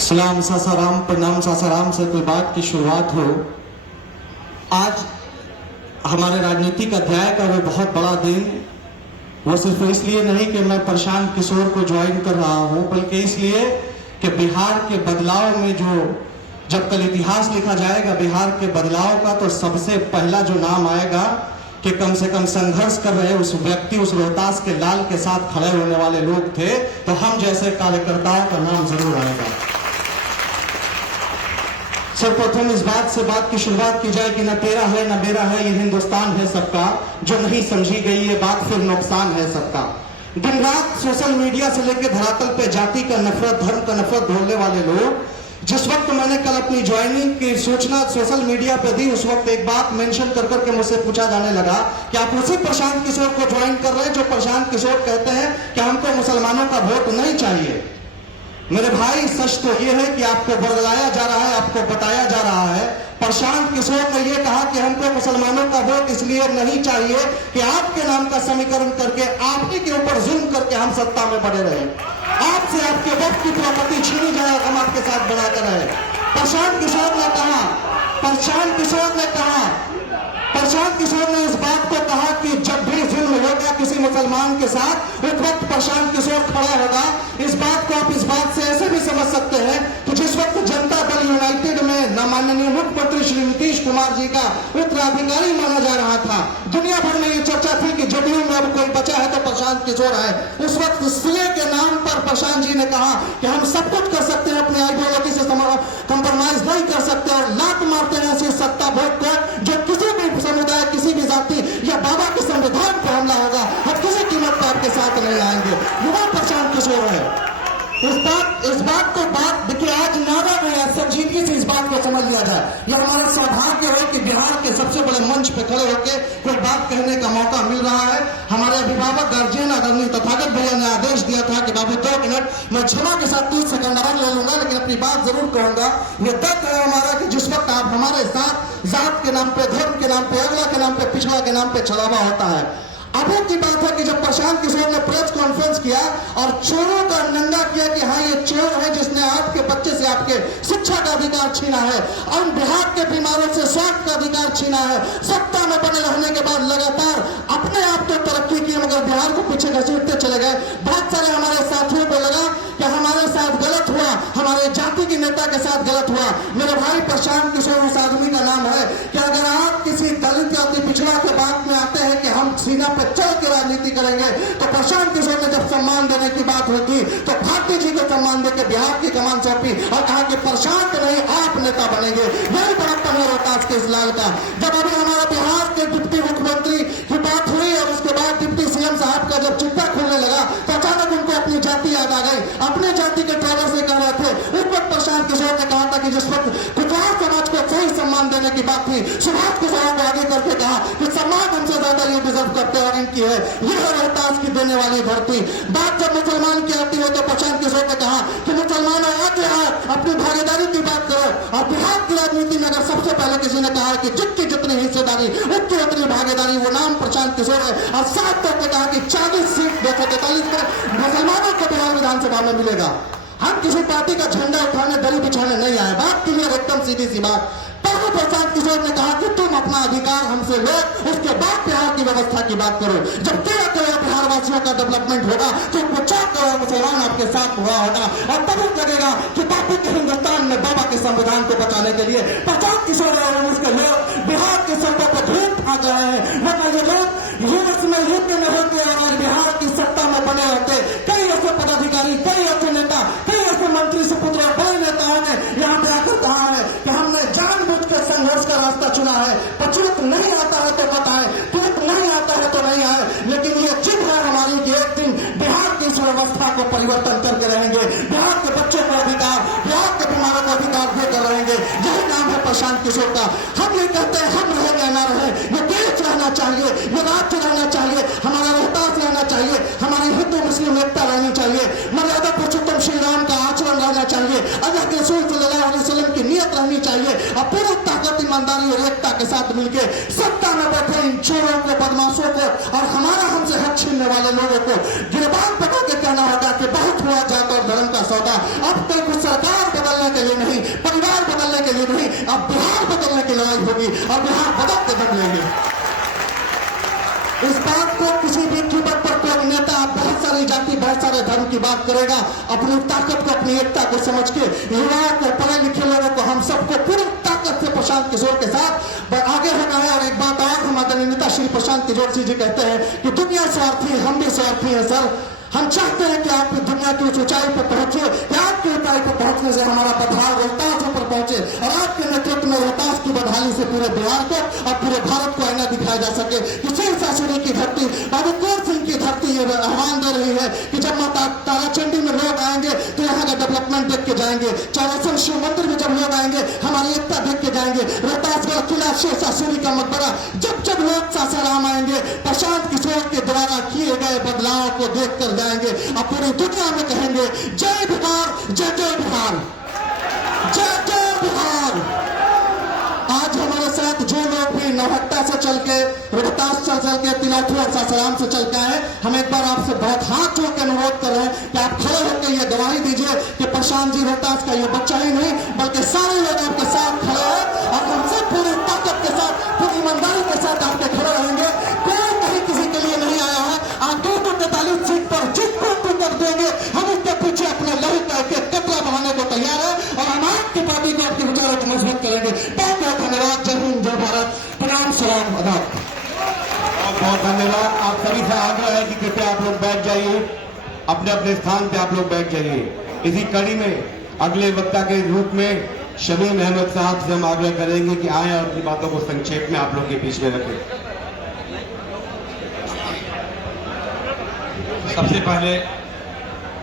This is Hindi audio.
सलाम सासाराम, प्रणाम सासाराम से कोई बात की शुरुआत हो। आज हमारे राजनीतिक अध्याय का वो बहुत बड़ा दिन, वो सिर्फ इसलिए नहीं कि मैं प्रशांत किशोर को ज्वाइन कर रहा हूं, बल्कि इसलिए कि बिहार के बदलाव में जब कल इतिहास लिखा जाएगा बिहार के बदलाव का, तो सबसे पहला जो नाम आएगा कि कम से कम संघर्ष कर रहे उस व्यक्ति, उस रोहतास के लाल के साथ खड़े होने वाले लोग थे, तो हम जैसे कार्यकर्ताओं का नाम जरूर आएगा। सर्वप्रथम इस बात की शुरुआत की जाए कि न तेरा है न मेरा है, ये हिंदुस्तान है सबका, जो नहीं समझी गई ये बात फिर नुकसान है सबका। दिन रात सोशल मीडिया से लेकर धरातल पे जाति का नफरत, धर्म का नफरत ढोलने वाले लोग, जिस वक्त मैंने कल अपनी ज्वाइनिंग की सूचना सोशल मीडिया पे दी, उस वक्त एक बात मेंशन कर करके मुझसे पूछा जाने लगा कि आप उसी प्रशांत किशोर को ज्वाइन कर रहे हैं जो प्रशांत किशोर कहते हैं कि हमको मुसलमानों का वोट नहीं चाहिए। मेरे भाई, सच तो यह है कि आपको बदलाया जा रहा है, आपको बताया जा रहा है। प्रशांत किशोर ने यह कहा कि हमको मुसलमानों का वोट इसलिए नहीं चाहिए कि आपके नाम का समीकरण करके आप ही के ऊपर जुल्म करके हम सत्ता में बने रहे, आपसे आपके वक्त की प्रॉपर्टी छीनी जाए, हम आपके साथ बनाकर रहे। प्रशांत किशोर ने कहा, प्रशांत किशोर ने इस बात को कहा कि जब भी जुल्म होगा किसी मुसलमान के साथ, उस वक्त प्रशांत किशोर खड़ा होगा। इस बात को आप इस बात से ऐसे भी समझ सकते हैं कि जिस वक्त जनता दल यूनाइटेड में माननीय मुख्यमंत्री श्री नीतीश कुमार जी का उत्तराधिकारी माना जा रहा था, दुनिया भर में ये चर्चा थी कि जदयू में अब कोई बचा है तो प्रशांत किशोर है। उस वक्त सीए के नाम पर प्रशांत जी ने कहा कि हम सब कुछ कर सकते हैं, अपनी आइडियोलॉजी से कंप्रोमाइज नहीं कर सकते, और लात मारते हैं ऐसी सत्ता भोग कर जो किसी भी समुदाय, किसी भी जाति या बाबा के संविधान पर हमला होगा, हम किसी कीमत पर आपके साथ नहीं आएंगे। युवा प्रशांत किशोर है। इस बात को देखिए, आज नारा गया, संजीदगी से इस बात को समझ लिया जाए। यह हमारा सौभाग्य है कि बिहार के सबसे बड़े मंच पे खड़े होकर कोई बात कहने का मौका मिल रहा है। हमारे अभिभावक गार्जियन आदरणीय तथागत भैया ने आदेश दिया था कि बाबू 2 मिनट, मैं क्षमा के साथ 30 सेकंड और ले लूंगा, लेकिन अपनी बात जरूर कहूंगा। ये तथ्य है हमारा कि जिस वक्त आप हमारे साथ जात के नाम पे, धर्म के नाम पे, अगला के नाम पे, पिछड़ा के नाम पे छलावा होता है। अब की बात है कि जब प्रशांत किशोर ने प्रेस कॉन्फ्रेंस किया और चोरों का निंदा किया कि हाँ ये चोर है जिसने आपके बच्चे से आपके शिक्षा का अधिकार छीना है, और बिहार के बीमारों से स्वास्थ्य का अधिकार छीना है, सत्ता में बने रहने के बाद लगातार अपने आप तो तरक्की की मगर बिहार को पीछे घसीटते चले गए। बहुत सारे हमारे साथियों को लगा कि हमारे साथ गलत हुआ, हमारे जाति के नेता के साथ गलत हुआ। मेरे भाई, प्रशांत किशोर उस आदमी का नाम है कि अगर आप किसी दलित जाति पिछड़ा के बात में आते हैं कि हम सीना पे चल के राजनीति करेंगे, तो प्रशांत किशोर ने जब सम्मान देने की बात होगी तो भारती जी को सम्मान देकर बिहार की कमान सौंपी और कहा कि प्रशांत नहीं आप नेता बनेंगे। यही बड़प्पन है रोहतास के इस लाल का। जब अभी हमारा बिहार के डिप्टी मुख्यमंत्री की बात हुई और उसके बाद डिप्टी सीएम साहब का जब चिट्ठा खुलने लगा तो अचानक उनको अपनी जाति याद आ गई। अपने जाति के ट्रेवल से कह रहे थे, उस वक्त प्रशांत किशोर ने कहा था कि जिस वक्त कुटवार समाज को सही सम्मान देने की बात थी, सुभाष किशोर को आगे करके कहा कि सम्मान हमसे ज्यादा ये डिजर्व करते हैं और इनकी है, ये है रोहतास की देने वाली धरती। बात जब मुसलमान की आती है तो प्रशांत किशोर ने कहा कि मुसलमानों आगे आओ, अपनी भागीदारी की बात करो। और बिहार की राजनीति में अगर सबसे पहले किसी ने कहा है कि जितनी जितनी हिस्सेदारी उतनी उतनी भागीदारी, वो नाम प्रशांत किशोर है। और साफ तौर पर कहा कि 40 सीट 243 में मुसलमानों को बिहार विधानसभा में मिलेगा। हम किसी पार्टी का झंडा उठाने, दरी बिछाने नहीं आए। बात क्लियर, एकदम सीधी सी बात। पहले प्रशांत किशोर ने कहा कि तुम अपना अधिकार हमसे लो, उसके बाद बिहार की व्यवस्था की बात करो। जब 13 करोड़ बिहार वासियों का डेवलपमेंट होगा तो 50 करोड़ मुसलमान आपके साथ हुआ होगा, और तब लगेगा कि बापू के हिंदुस्तान में बाबा के संविधान को बचाने के लिए प्रशांत किशोर और उसके लोग बिहार के सड़कों पर धूप आ गए हैं। वरना ये लोग यूएस में युद्ध में होते और बिहार की सत्ता में बने होते। कई ऐसे पदाधिकारी, कई ऐसे नेता, कई ऐसे मंत्री सुपुत्र और बड़े नेताओं ने यहाँ पे आकर कहा है कि हमने जानबूझ कर संघर्ष का रास्ता चुना है। पछूत नहीं आता है तो बताए, टूट नहीं आता है तो नहीं आए, लेकिन ये जिद है हमारी कि एक दिन बिहार की इस व्यवस्था को परिवर्तन करके रहेंगे। बिहार के बच्चों को अधिकार, बिहार के बीमारों को अधिकार देकर रहेंगे। यही नाम है प्रशांत किशोर का। हम ये कहते हैं, हम रहे या ना रहे, ये देश रहना चाहिए, ये राज्य रहना चाहिए, हमारा रोहतास रहना चाहिए, हमारी हिंदू मुस्लिम एकता रहनी चाहिए, मर्यादा पुरुषोत्तम श्री राम का आचरण रहना चाहिए, अल्लाह के रसूल सल्लल्लाहु अलैहि वसल्लम की नियत रहनी चाहिए, और पूरी ताकत, ईमानदारी और एकता के साथ मिलकर सत्ता में बैठे इन चोरों को, बदमाशों को और हमारा हमसे हक छीनने वाले लोगों को गिरबान पकड़ के कहना होगा कि बहुत हुआ जात और धर्म का सौदा। अब तक कुछ सरकार बदल अब बिहार बदलने की लड़ाई होगी और बिहार बदल के दम लेंगे। इस बात को किसी भी कीमत पर कोई नेता बहुत सारी जाति बहुत सारे धर्म की बात करेगा, अपनी ताकत को अपनी एकता को समझ के युवाओं को पढ़े लिखे लोगों को हम सबको पूरी ताकत से प्रशांत किशोर के साथ आगे होना है। और एक बात और हम आदरणीय नेता श्री प्रशांत किशोर जी कहते हैं कि दुनिया स्वार्थी है, हम भी स्वार्थी है सर। हम चाहते हैं कि आप दुनिया की ऊंचाई पर पहुंचे, आपकी ऊंचाई पर पहुंचने से हमारा बदलाव रोहतास पर पहुंचे और आपके नेतृत्व में रोहतास की बदहाली से पूरे बिहार को और पूरे भारत को आईना दिखाया जा सके। किसी सासुरी की धरती, बाबू कौर सिंह की धरती ये आह्वान दे रही है कि जब माता ताराचंडी में लोग आएंगे तो यहाँ का डेवलपमेंट देख के जाएंगे। चौरासन शिव मंदिर में जब लोग आएंगे हमारी एकता देख के जाएंगे। रोहतास का किला शेर सासुरी का मकबरा, जब जब लोग सासाराम आएंगे प्रशांत किशोर के द्वारा किए गए बदलाव को देख कर जाएंगे और पूरी दुनिया में कहेंगे जय बिहार, जय जय बिहार, जय जय बिहार। आज हमारे साथ जो लोग भी नौहट्टा से चल के, रोहतास से चल के, तिलौथू और सासाराम से चल के आए, हम एक बार आपसे बहुत हाथ जोड़ के अनुरोध कर रहे हैं कि आप खड़े होकर ये गवाही दीजिए कि प्रशांत जी रोहतास का ये बच्चा ही नहीं बल्कि सारे लोग आपके साथ खड़े हैं और हम सब पूरी ताकत के साथ, पूरी ईमानदारी के साथ आपके खड़े रहेंगे। कोई कहीं किसी के लिए नहीं आया है। आप 243 सीट पर जिसको कर देंगे, हम उसके पीछे अपने लहू का एक कतरा बहाने को तैयार है और हम आपकी पार्टी को, आपके विचारों को मजबूत करेंगे। बहुत बहुत धन्यवाद। जय हिंद, जय भारत, प्रणाम, सलाम, आदाब। बहुत बहुत धन्यवाद। आप सभी से आग्रह है कि कृपया आप लोग बैठ जाइए, अपने अपने स्थान पे आप लोग बैठ जाइए। इसी कड़ी में अगले वक्ता के रूप में शमीम अहमद साहब से हम आग्रह करेंगे कि आए और अपनी बातों को संक्षेप में आप लोग के बीच में रखें। सबसे पहले